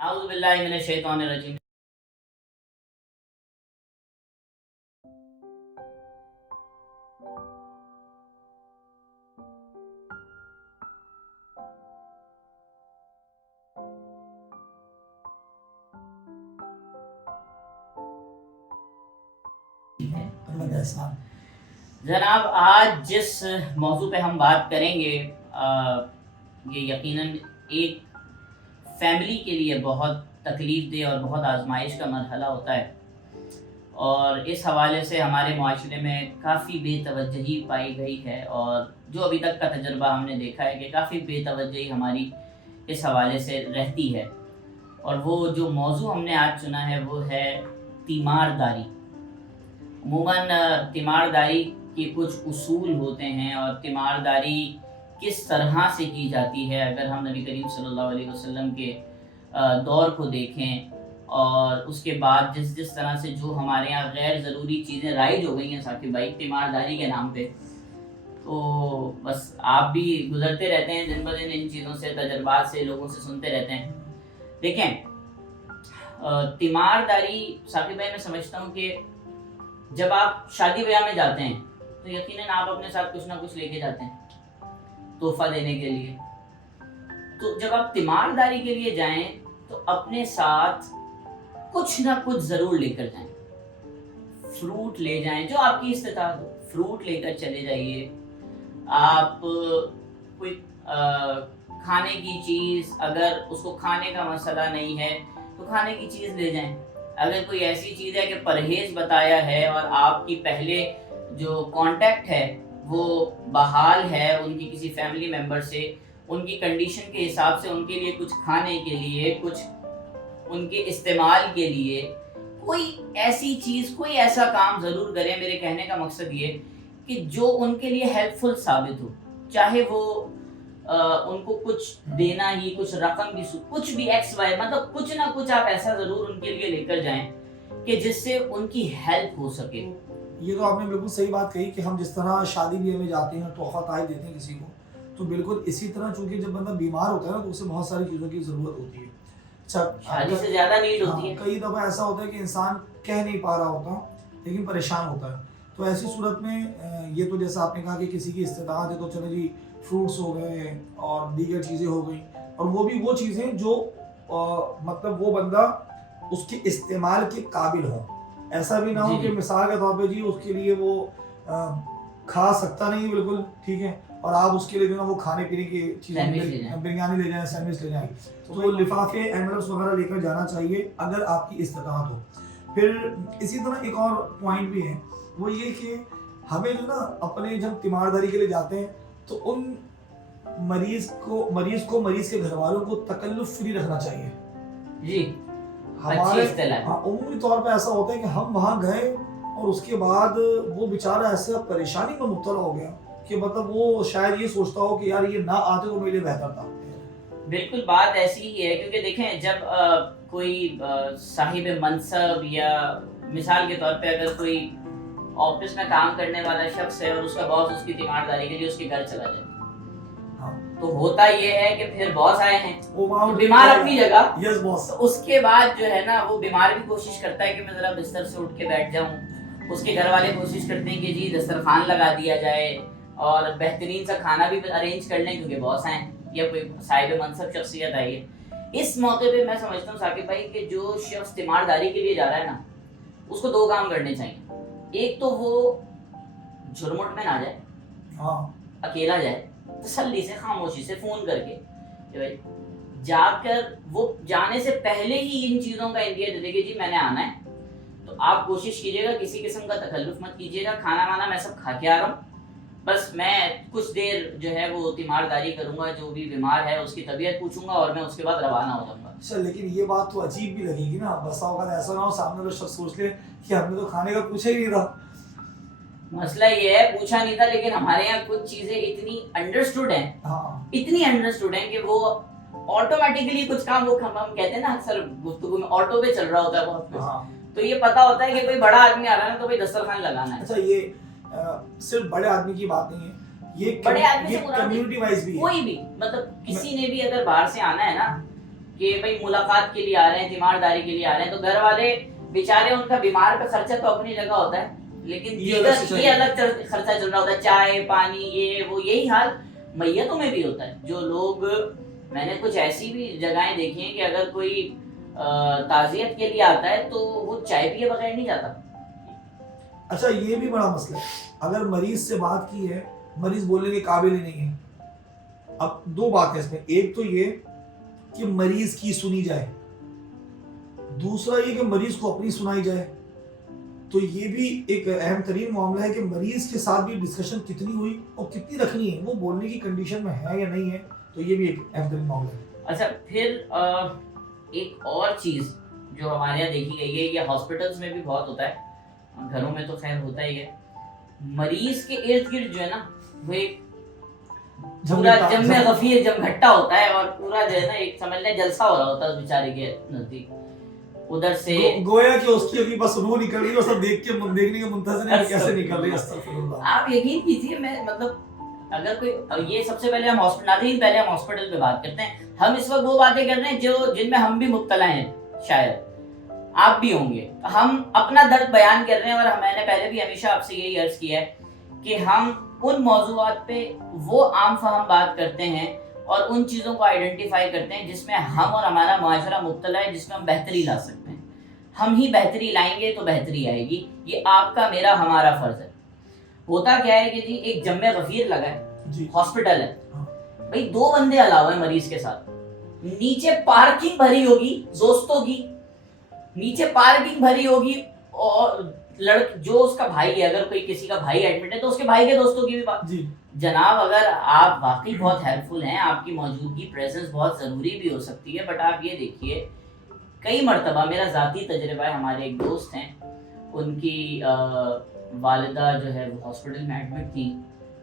اعوذ باللہ من الشیطان الرجیم. جناب آج جس موضوع پہ ہم بات کریں گے یہ یقیناً ایک فیملی کے لیے بہت تکلیف دہ اور بہت آزمائش کا مرحلہ ہوتا ہے، اور اس حوالے سے ہمارے معاشرے میں کافی بے توجہی پائی گئی ہے، اور جو ابھی تک کا تجربہ ہم نے دیکھا ہے کہ کافی بے توجہی ہماری اس حوالے سے رہتی ہے. اور وہ جو موضوع ہم نے آج چنا ہے وہ ہے تیمارداری. عموماً تیمارداری کے کچھ اصول ہوتے ہیں، اور تیمارداری کس طرح سے کی جاتی ہے. اگر ہم نبی کریم صلی اللہ علیہ وسلم کے دور کو دیکھیں، اور اس کے بعد جس طرح سے جو ہمارے یہاں غیر ضروری چیزیں رائج ہو گئی ہیں ثاقب بھائی تیمارداری کے نام پہ، تو بس آپ بھی گزرتے رہتے ہیں دن بدن ان چیزوں سے، تجربات سے، لوگوں سے سنتے رہتے ہیں. دیکھیں تیمارداری ثاقب بھائی میں سمجھتا ہوں کہ جب آپ شادی بیاہ میں جاتے ہیں تو یقیناً آپ اپنے ساتھ کچھ نہ کچھ لے کے جاتے ہیں تحفہ دینے کے لیے. تو جب آپ تیمارداری کے لیے جائیں تو اپنے ساتھ کچھ نہ کچھ ضرور لے کر جائیں. فروٹ لے جائیں جو آپ کی استطاعت ہو، فروٹ لے کر چلے جائیے. آپ کوئی کھانے کی چیز، اگر اس کو کھانے کا مسئلہ نہیں ہے تو کھانے کی چیز لے جائیں. اگر کوئی ایسی چیز ہے کہ پرہیز بتایا ہے اور آپ کی پہلے جو کانٹیکٹ ہے وہ بحال ہے ان کی کسی فیملی ممبر سے، ان کی کنڈیشن کے حساب سے ان کے لیے کچھ کھانے کے لیے، کچھ ان کے استعمال کے لیے کوئی ایسی چیز، کوئی ایسا کام ضرور کریں. میرے کہنے کا مقصد یہ کہ جو ان کے لیے ہیلپ فل ثابت ہو، چاہے وہ ان کو کچھ دینا ہی، کچھ رقم بھی، کچھ بھی ایکس وائی، مطلب کچھ نہ کچھ آپ ایسا ضرور ان کے لیے لے کر جائیں کہ جس سے ان کی ہیلپ ہو سکے. یہ تو آپ نے بالکل صحیح بات کہی کہ ہم جس طرح شادی بیاہ میں جاتے ہیں، تحفہ تحائف دیتے ہیں کسی کو، تو بالکل اسی طرح چونکہ جب بندہ بیمار ہوتا ہے نا تو اسے بہت ساری چیزوں کی ضرورت ہوتی ہے. شادی سے زیادہ نیڈ ہوتی ہے. کئی دفعہ ایسا ہوتا ہے کہ انسان کہہ نہیں پا رہا ہوتا لیکن پریشان ہوتا ہے. تو ایسی صورت میں یہ تو جیسا آپ نے کہا کہ کسی کی استطاعت ہے تو چلے جی فروٹس ہو گئے اور دیگر چیزیں ہو گئیں، اور وہ بھی وہ چیزیں جو مطلب وہ بندہ اس کے استعمال کے قابل ہوں. ایسا بھی نہ ہو کہ مثال کے طور پہ جی اس کے لیے وہ کھا سکتا نہیں بالکل، ٹھیک ہے، اور آپ اس کے لیے جو نا وہ کھانے پینے کی چیزیں، بریانی لے جائیں، سینڈوچ لے جائیں. تو لفافے اینولپس وغیرہ لے کر جانا چاہیے اگر آپ کی استطاعت ہو. پھر اسی طرح ایک اور پوائنٹ بھی ہے، وہ یہ کہ ہمیں جو نا اپنے جب تیمارداری کے لیے جاتے ہیں تو ان مریض کو مریض کے گھر والوں کو تکلف فری رکھنا چاہیے. جی ہمارے عمومی طور پہ ایسا ہوتا ہے کہ ہم وہاں گئے اور اس کے بعد وہ بیچارہ ایسا پریشانی میں مبتلا ہو گیا کہ مطلب وہ شاید یہ سوچتا ہو کہ یار یہ نہ آتے تو میرے لیے بہتر تھا. بالکل بات ایسی ہی ہے، کیونکہ دیکھیں جب کوئی صاحب منصب یا مثال کے طور پہ اگر کوئی آفس میں کام کرنے والا شخص ہے اور اس کا باس اس کی تیمارداری کے لیے اس کے گھر چلا جائے، تو ہوتا یہ ہے کہ پھر باس آئے ہیں بیمار اپنی جگہ، تو اس کے بعد جو ہے نا وہ بیمار بھی کوشش کرتا ہے کہ میں ذرا بستر سے اٹھ کے بیٹھ جاؤں. اس کے گھر والے کوشش کرتے ہیں کہ جی دسترخوان لگا دیا جائے اور بہترین سا کھانا بھی ارینج کر لیں کیونکہ باس آئے ہیں یا کوئی صاحب منصب شخصیت آئی ہے. اس موقع پہ میں سمجھتا ہوں ثاقب بھائی کہ جو شخص تیمارداری کے لیے جا رہا ہے نا اس کو دو کام کرنے چاہیے. ایک تو وہ جھرمٹ میں نہ جائے، اکیلا جائے تسلی سے، خاموشی سے فون کر کے کہ بھائی جا کر وہ جانے سے پہلے ہی ان چیزوں کا انڈیا دے دے کہ جی میں نے آنا ہے. تو آپ کوشش کیجیے گا کسی قسم کا تکلف مت کیجیے گا، کھانا وانا میں سب کھا کے آ رہا ہوں، بس میں کچھ دیر جو ہے وہ تیمارداری کروں گا، جو بھی بیمار ہے اس کی طبیعت پوچھوں گا اور میں اس کے بعد روانہ ہو جاؤں گا. اچھا لیکن یہ بات تو عجیب بھی لگے گی نا، بسا اوقات ایسا نہ ہو سامنے والا شخص سوچ لے کہ ہم نے تو کھانے کا پوچھا ہی نہیں تھا. مسئلہ یہ ہے پوچھا نہیں تھا، لیکن ہمارے یہاں کچھ چیزیں اتنی انڈرسٹوڈ ہیں، اتنی انڈرسٹوڈ ہیں کہ وہ آٹومیٹکلی کچھ کام، وہ ہم کہتے ہیں نا اکثر گفتگو میں آٹو پہ چل رہا ہوتا ہے بہت کچھ، تو یہ پتا ہوتا ہے کہ کوئی بڑا آدمی آ رہا ہے نا تو کوئی دسترخوان لگانا ہے. اچھا یہ صرف بڑے آدمی کی بات نہیں ہے، یہ بڑے آدمی سے کمیونٹی وائز بھی کوئی بھی، مطلب کسی نے بھی اگر باہر سے آنا ہے نا کہ بھائی ملاقات کے لیے آ رہے ہیں, تیمارداری کے لیے آ رہے ہیں, تو گھر والے بیچارے ان کا بیمار کا خرچہ تو اپنی جگہ ہوتا ہے, لیکن یہ الگ خرچہ چل رہا ہوتا ہے, چائے پانی یہ وہ. یہی حال میتوں میں بھی ہوتا ہے. جو لوگ, میں نے کچھ ایسی بھی جگہیں دیکھی ہیں کہ اگر کوئی تعزیت کے لیے آتا ہے تو وہ چائے پیے بغیر نہیں جاتا. اچھا یہ بھی بڑا مسئلہ ہے, اگر مریض سے بات کی ہے, مریض بولنے کے قابل ہی نہیں ہے. اب دو بات ہے اس میں, ایک تو یہ کہ مریض کی سنی جائے, دوسرا یہ کہ مریض کو اپنی سنائی جائے. تو یہ بھی ایک اہم ترین معاملہ ہے کہ مریض کے ساتھ بھی ڈسکشن کتنی ہوئی اور کتنی رکھنی ہے, وہ بولنے کی کنڈیشن میں ہے یا نہیں ہے. تو یہ بھی ایک اہم ترین معاملہ ہے. اچھا پھر ایک اور چیز جو ہمارے یہاں دیکھی گئی ہے, یہ ہاسپٹلس میں بھی بہت ہوتا ہے, گھروں میں تو خیر ہوتا ہی ہے, مریض کے ارد گرد جو ہے نا وہ ایک پورا جم غفیر جمگھٹا ہوتا ہے, اور پورا جو ہے نا ایک سمجھ لیں جلسہ ہو رہا ہوتا ہے اس بیچارے کے نزدیک. ادھر سے گویا کہ اس کی ابھی بس روح نکل رہی ہے, اور سب دیکھ کے دیکھنے کے منتظر ہیں کیسے نکل رہی ہے. استغفر اللہ. آپ یقین کیجیے, میں مطلب اگر کوئی, یہ سب سے پہلے ہم ہاسپٹل پہ بات کرتے ہیں. ہم اس وقت وہ باتیں کر رہے ہیں جن میں ہم بھی مبتلا ہیں, شاید آپ بھی ہوں گے. ہم اپنا درد بیان کر رہے ہیں, اور میں نے پہلے بھی ہمیشہ آپ سے یہی عرض کیا ہے کہ ہم ان موضوعات پہ وہ عام فہم بات کرتے ہیں اور ان چیزوں کو آئیڈینٹیفائی کرتے ہیں جس میں ہم اور ہمارا معاشرہ مبتلا ہے, جس میں ہم بہتری لا سکتے ہیں. ہم ہی بہتری لائیں گے تو بہتری آئے گی. یہ آپ کا, میرا, ہمارا فرض ہے. ہوتا کیا ہے کہ جی ایک جم غفیر لگا ہے, ہاسپٹل ہے, بھائی 2 بندے علاوہ ہیں مریض کے ساتھ, نیچے پارکنگ بھری ہوگی دوستوں کی, نیچے پارکنگ بھری ہوگی, اور جو اس کا بھائی ہے, اگر کوئی کسی کا بھائی ایڈمٹ ہے تو اس کے بھائی کے دوستوں کی بھی بات. جناب اگر آپ واقعی بہت ہیلپ فل ہیں, آپ کی موجودگی پریزنس بہت ضروری بھی ہو سکتی ہے, بٹ آپ یہ دیکھیے کئی مرتبہ, میرا ذاتی تجربہ ہے, ہمارے ایک دوست ہیں, ان کی والدہ جو ہے وہ ہاسپٹل میں ایڈمٹ تھی.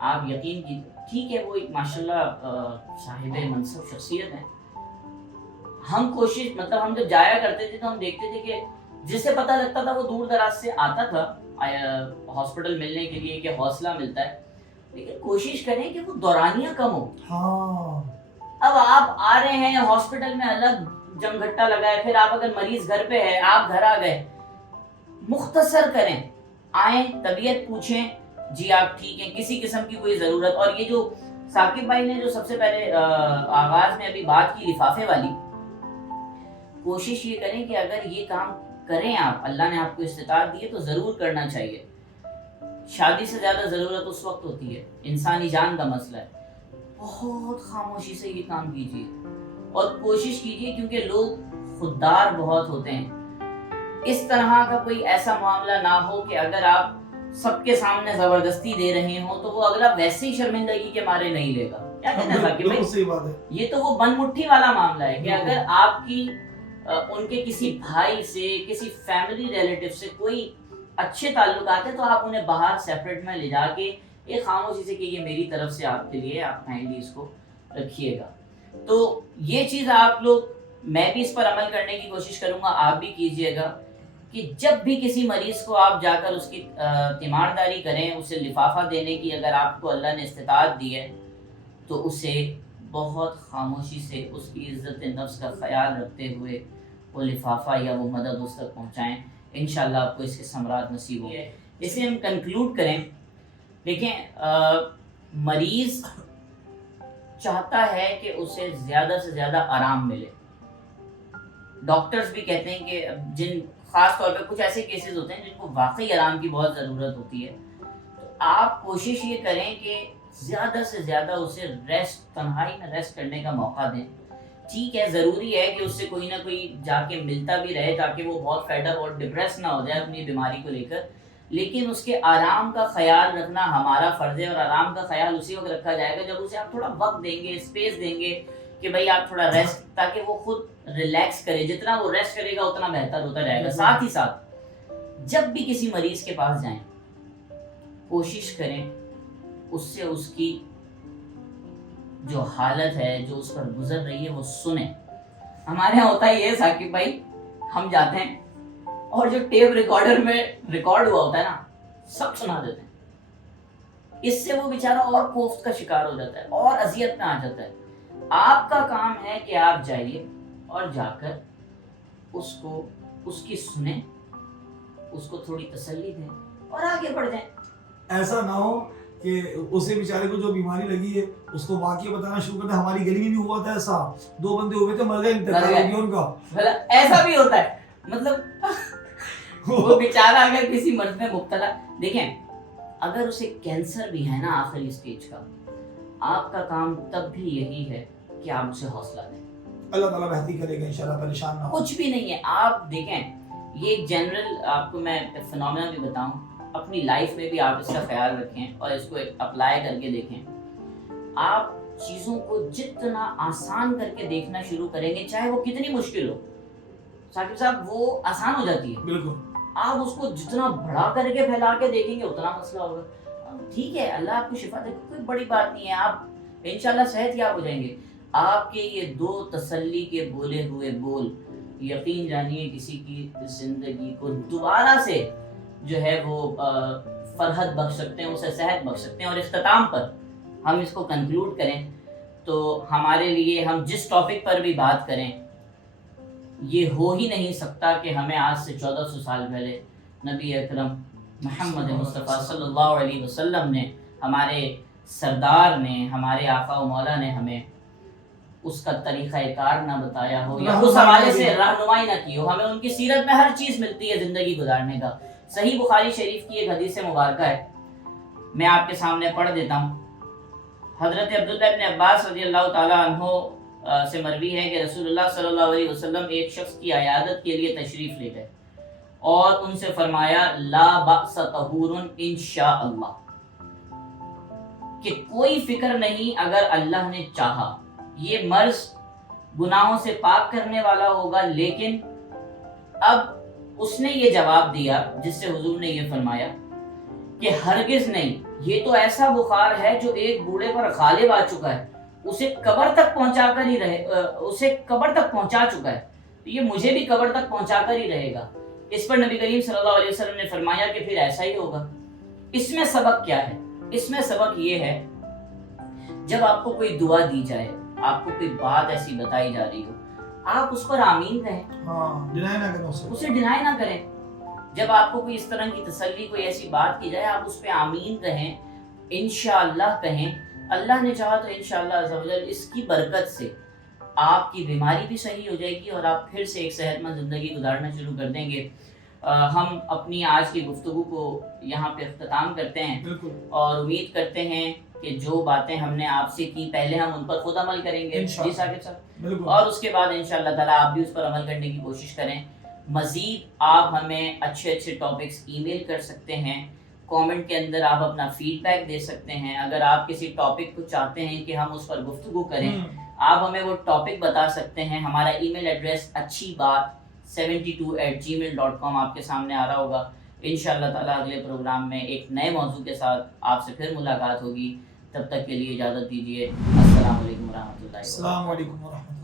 آپ یقین کی, ٹھیک ہے وہ ایک ماشاءاللہ صاحب منصب شخصیت ہے. ہم کوشش, مطلب ہم جب جایا کرتے تھے تو ہم دیکھتے تھے کہ جس سے پتہ لگتا تھا وہ دور دراز سے آتا تھا ہاسپٹل ملنے کے لیے, کہ حوصلہ ملتا ہے, لیکن کوشش کریں کہ وہ دورانیہ کم ہو. اب آپ آ رہے ہیں ہاسپٹل میں, الگ جمگھٹا لگا ہے, پھر آپ اگر مریض گھر پہ ہے, آپ گھر آ گئے, مختصر کریں, آئیں, طبیعت پوچھیں, جی آپ ٹھیک ہیں, کسی قسم کی کوئی ضرورت. اور یہ جو ثاقب بھائی نے جو سب سے پہلے آغاز میں ابھی بات کی لفافے والی, کوشش یہ کریں کہ اگر یہ کام کریں آپ, اللہ نے آپ کو استطاعت دی ہے تو ضرور کرنا چاہیے. شادی سے زیادہ ضرورت اس وقت ہوتی ہے, انسانی جان کا مسئلہ ہے. بہت خاموشی سے یہ کام کیجیے, اور کوشش کیجیے, کیونکہ لوگ خوددار بہت ہوتے ہیں. اس طرح کا کوئی ایسا معاملہ نہ ہو کہ اگر آپ سب کے سامنے زبردستی دے رہے ہوں تو وہ اگلا ویسے ہی شرمندگی کے مارے نہیں لے گا. کیا کہنا ہے ثاقب بھائی؟ یہ تو وہ بن مٹھی والا معاملہ ہے کہ اگر آپ کی ان کے کسی بھائی سے, کسی فیملی ریلیٹیو سے کوئی اچھے تعلقات ہیں, تو آپ انہیں باہر سیپریٹ میں لے جا کے ایک خاموشی سے کہ یہ میری طرف سے آپ کے لیے, آپ کائنڈلی اس کو رکھیے گا. تو یہ چیز آپ لوگ, میں بھی اس پر عمل کرنے کی کوشش کروں گا, آپ بھی کیجیے گا, کہ جب بھی کسی مریض کو آپ جا کر اس کی تیمارداری کریں, اسے لفافہ دینے کی اگر آپ کو اللہ نے استطاعت دی ہے, تو اسے بہت خاموشی سے اس کی عزت نفس کا خیال رکھتے ہوئے وہ لفافہ یا وہ مدد اس تک پہنچائیں. انشاءاللہ آپ کو اس کے ثمرات نصیب ہوں. اسے ہم کنکلوڈ کریں. دیکھیں, مریض چاہتا ہے کہ اسے زیادہ سے زیادہ آرام ملے. ڈاکٹرز بھی کہتے ہیں کہ جن خاص طور پہ کچھ ایسے کیسز ہوتے ہیں جن کو واقعی آرام کی بہت ضرورت ہوتی ہے, تو آپ کوشش یہ کریں کہ زیادہ سے زیادہ اسے ریسٹ, تنہائی میں ریسٹ کرنے کا موقع دیں. ٹھیک ہے, ضروری ہے کہ اس سے کوئی نہ کوئی جا کے ملتا بھی رہے تاکہ وہ بہت فیڈ اپ اور ڈپریس نہ ہو جائے اپنی بیماری کو لے کر, لیکن اس کے آرام کا خیال رکھنا ہمارا فرض ہے. اور آرام کا خیال اسی وقت رکھا جائے گا جب اسے آپ تھوڑا وقت دیں گے, اسپیس دیں گے, کہ بھائی آپ تھوڑا ریسٹ, تاکہ وہ خود ریلیکس کرے. جتنا وہ ریسٹ کرے گا اتنا بہتر ہوتا جائے گا. ساتھ ہی ساتھ جب بھی کسی مریض کے پاس جائیں, کوشش کریں اس سے اس کی جو حالت ہے, جو اس پر گزر رہی ہے, وہ سنیں. ہمارے یہاں ہوتا ہی ہے ثاقب بھائی, ہم جاتے ہیں اور جو ٹیپ ریکارڈر میں ریکارڈ ہوا ہوتا ہے نا, سب سنا دیتے ہیں. اس سے وہ بیچارہ اور کوفت کا شکار ہو جاتا ہے اور اذیت میں آ جاتا ہے. آپ کا کام ہے کہ آپ جائیے اور جا کر اس کو اس کی سنیں, اس کو تھوڑی تسلی دیں اور آگے بڑھ جائیں. ایسا نہ ہو کہ اسے بیچارے کو جو بیماری لگی ہے اس کو واقعہ بتانا شروع کرتے. ہماری گلی میں بھی ہوا تھا ایسا, 2 بندے ہوئے تھے, مر گئے, انتقال ہو گیا ان کا. ایسا بھی ہوتا ہے, مطلب وہ بیچارہ اگر کسی مرض میں مبتلا, دیکھیں اگر اسے کینسر بھی ہے نا آخری اسٹیج کا, آپ کا کام تب بھی یہی ہے کہ آپ اسے حوصلہ دیں. اللہ تعالیٰ بہتری کرے گا انشاءاللہ, پریشان نہ ہو. کچھ بھی نہیں ہے. آپ دیکھیں یہ ایک جنرل آپ کو میں فنومینا بھی بتاؤں, اپنی لائف میں بھی آپ اس کا خیال رکھیں اور اس کو اپلائی کر کے دیکھیں. آپ چیزوں کو جتنا آسان کر کے دیکھنا شروع کریں گے, چاہے وہ کتنی مشکل ہو, ثاقب صاحب وہ آسان ہو جاتی ہے. بالکل. آپ اس کو جتنا بڑا کر کے پھیلا کے دیکھیں گے اتنا مسئلہ ہوگا. ٹھیک ہے, اللہ آپ کو شفا دے, کوئی بڑی بات نہیں ہے, آپ انشاءاللہ صحت یاب ہو جائیں گے. آپ کے یہ 2 تسلی کے بولے ہوئے بول یقین جانیے کسی کی زندگی کو دوبارہ سے جو ہے وہ فرحت بخش سکتے ہیں, اسے صحت بخش سکتے ہیں. اور اختتام پر ہم اس کو کنکلوڈ کریں تو ہمارے لیے ہم جس ٹاپک پر بھی بات کریں یہ ہو ہی نہیں سکتا کہ ہمیں آج سے 1400 سال پہلے نبی اکرم محمد مصطفیٰ صلی اللہ علیہ وسلم نے, ہمارے سردار نے, ہمارے آقا و مولا نے ہمیں اس کا طریقہ کار نہ بتایا ہو یا اس حوالے سے رہنمائی نہ کی ہو. ہمیں ان کی سیرت میں ہر چیز ملتی ہے زندگی گزارنے کا. صحیح بخاری شریف کی ایک حدیث مبارکہ ہے, میں آپ کے سامنے پڑھ دیتا ہوں. حضرت عبداللہ ابن عباس رضی اللہ تعالیٰ عنہ سے مروی ہے کہ رسول اللہ صلی اللہ علیہ وسلم ایک شخص کی عیادت کے لیے تشریف لے گئے اور ان سے فرمایا لا بأس طہور انشاءاللہ, کہ کوئی فکر نہیں اگر اللہ نے چاہا. یہ مرض گناہوں سے پاک کرنے والا ہوگا, لیکن اب اس نے یہ جواب دیا جس سے حضور نے یہ فرمایا کہ ہرگز نہیں, یہ تو ایسا بخار ہے جو ایک بوڑھے پر غالب آ چکا ہے, اسے قبر تک پہنچا کر ہی اسے قبر تک پہنچا چکا ہے, تو یہ مجھے بھی قبر تک پہنچا کر ہی رہے گا. اس پر نبی کریم صلی اللہ علیہ وسلم نے فرمایا کہ پھر ایسا ہی ہوگا. اس میں سبق کیا ہے؟ اس میں سبق یہ ہے جب آپ کو کوئی دعا دی جائے, آپ کو کوئی بات ایسی بتائی جا رہی ہو, آپ اس پر آمین کہیں, ڈینائی نہ کریں, اسے ڈینائی نہ کریں. جب آپ کو کوئی اس طرح کی تسلی, کوئی ایسی بات کی جائے, آپ اس پہ آمین کہیں, انشاءاللہ کہیں. اللہ نے چاہا تو انشاءاللہ عز و جل اس کی برکت سے آپ کی بیماری بھی صحیح ہو جائے گی اور آپ پھر سے ایک صحت مند زندگی گزارنا شروع کر دیں گے. ہم اپنی آج کی گفتگو کو یہاں پہ اختتام کرتے ہیں اور امید کرتے ہیں کہ جو باتیں ہم نے آپ سے کی پہلے ہم ان پر خود عمل کریں گے جی ثاقب صاحب, اور اس کے بعد انشاءاللہ تعالیٰ آپ بھی اس پر عمل کرنے کی کوشش کریں. مزید آپ ہمیں اچھے اچھے ٹاپکس ای میل کر سکتے ہیں, کامنٹ کے اندر آپ اپنا فیڈ بیک دے سکتے ہیں. اگر آپ کسی ٹاپک کو چاہتے ہیں کہ ہم اس پر گفتگو کریں, آپ ہمیں وہ ٹاپک بتا سکتے ہیں. ہمارا ای میل ایڈریس اچھی بات 72@gmail.com آپ کے سامنے آ رہا ہوگا. انشاءاللہ تعالیٰ اگلے پروگرام میں ایک نئے موضوع کے ساتھ آپ سے پھر ملاقات ہوگی. تب تک کے لیے اجازت دیجیے. السلام علیکم ورحمۃ اللہ. السلام علیکم ورحمۃ اللہ.